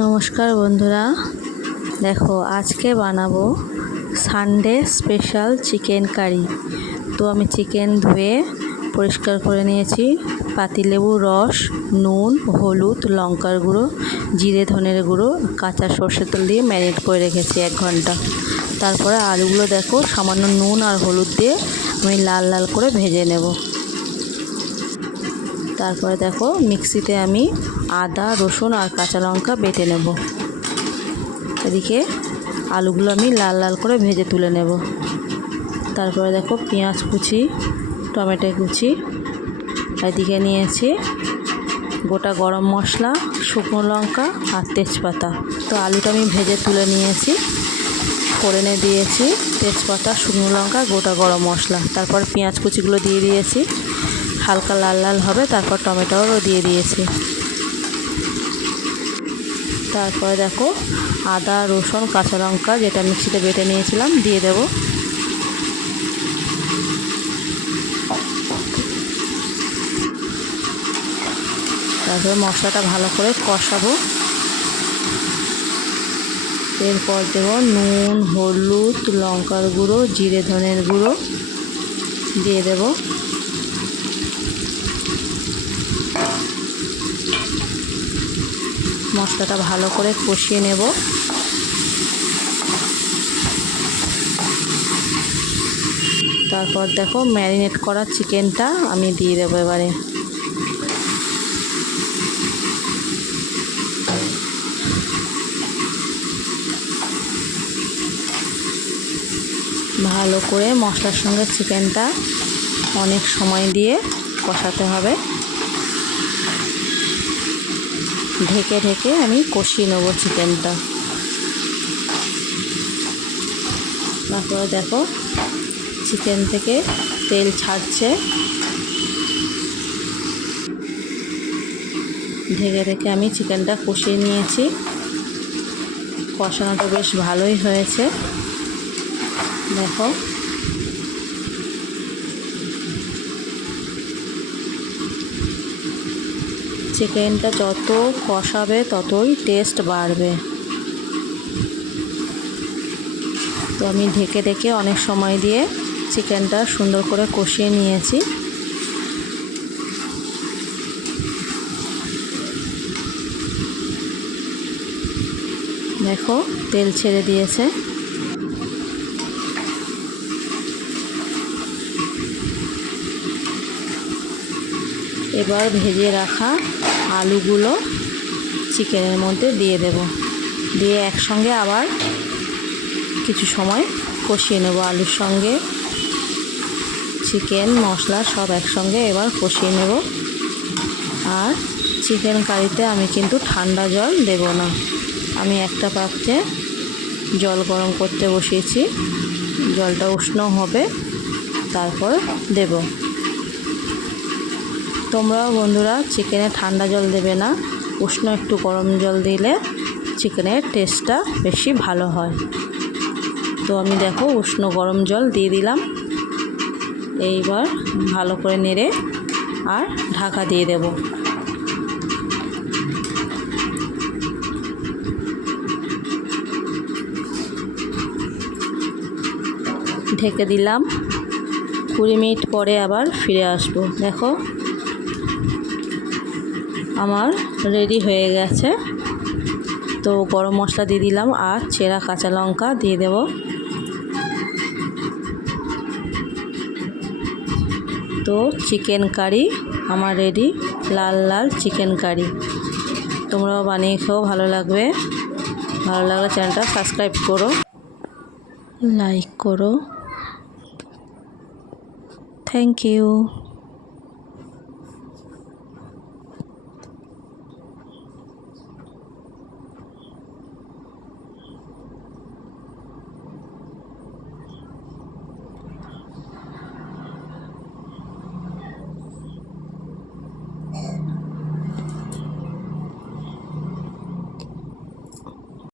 নমস্কার বন্ধুরা, দেখো আজকে বানাবো সানডে স্পেশাল চিকেন কারি। তো আমি চিকেন ধুয়ে পরিষ্কার করে নিয়েছি। পাতিলেবুর রস, নুন, হলুদ, লঙ্কার গুঁড়ো, জিরে ধনের গুঁড়ো, কাঁচা সর্ষের তেল দিয়ে ম্যারিনেট করে রেখেছি 1 ঘন্টা। তারপরে আলুগুলো দেখো সামান্য নুন আর হলুদ দিয়ে আমি লাল লাল করে ভেজে নেব। তারপরে দেখো মিক্সিতে আমি আদা, রসুন আর কাঁচা লঙ্কা বেটে নেব। এদিকে আলুগুলো আমি লাল লাল করে ভেজে তুলে নেব। তারপরে দেখো পেঁয়াজ কুচি, টমেটো কুচি, এদিকে নিয়েছি গোটা গরম মশলা, শুকনো লঙ্কা আর তেজপাতা। তো আলুটা আমি ভেজে তুলে নিয়েছি, ফোড়নে দিয়েছি তেজপাতা, শুকনো লঙ্কা, গোটা গরম মশলা। তারপর পেঁয়াজ কুচিগুলো দিয়ে দিয়েছি, হালকা লাল লাল হবে। তারপর টমেটোও দিয়ে দিয়েছি। তারপরে দেখো আদা, রসুন, কাঁচা লঙ্কা যেটা মিক্সিতে বেটে নিয়েছিলাম দিয়ে দেব। তারপরে মশলাটা ভালো করে কষাবো। এরপর দেব নুন, হলুদ, লঙ্কার গুঁড়ো, জিরে ধনের গুঁড়ো দিয়ে দেব। মশলাটা ভালো করে কষিয়ে নেব। তারপর দেখো ম্যারিনেট করা চিকেনটা আমি দিয়ে দেবো এবারে। ভালো করে মশলার সঙ্গে চিকেনটা অনেক সময় দিয়ে কষাতে হবে। ঢেকে ঢেকে আমি কষিয়ে নেব চিকেনটা। তারপরে দেখো চিকেন থেকে তেল ছাড়ছে। ঢেকে ঢেকে আমি চিকেনটা কষিয়ে নিয়েছি। কষানোটা বেশ ভালোই হয়েছে। দেখো চিকেনটা যত কষাবে ততই টেস্ট বাড়বে। তো আমি ঢেকে ঢেকে অনেক সময় দিয়ে চিকেনটা সুন্দর করে কষিয়ে নিয়েছি। দেখো তেল ছেড়ে দিয়েছে। এবার ভেজে রাখা আলুগুলো চিকেনের মধ্যে দিয়ে দেব। দিয়ে একসঙ্গে আবার কিছু সময় কষিয়ে নেব। আলুর সঙ্গে চিকেন মশলা সব একসঙ্গে এবার কষিয়ে নেব। আর চিকেন কারিতে আমি কিন্তু ঠান্ডা জল দেব না। আমি একটা পাত্রে জল গরম করতে বসিয়েছি। জলটা উষ্ণ হবে, তারপর দেব। তোমরাও বন্ধুরা চিকেনে ঠান্ডা জল দেবে না, উষ্ণ একটু গরম জল দিলে চিকেনের টেস্টটা বেশি ভালো হয়। তো আমি দেখো উষ্ণ গরম জল দিয়ে দিলাম। এইবার ভালো করে নেড়ে আর ঢাকা দিয়ে দেব। ঢেকে দিলাম। 20 মিনিট পরে আবার ফিরে আসবো। দেখো আমার রেডি হয়ে গেছে। তো গরম মশলা দিয়ে দিলাম আর চেরা কাঁচা লঙ্কা দিয়ে দেব। তো চিকেন কারি আমার রেডি, লাল লাল চিকেন কারি। তোমরাও বানিয়ে খেও, ভালো লাগবে। ভালো লাগলে চ্যানেলটা সাবস্ক্রাইব করো, লাইক করো। Thank you.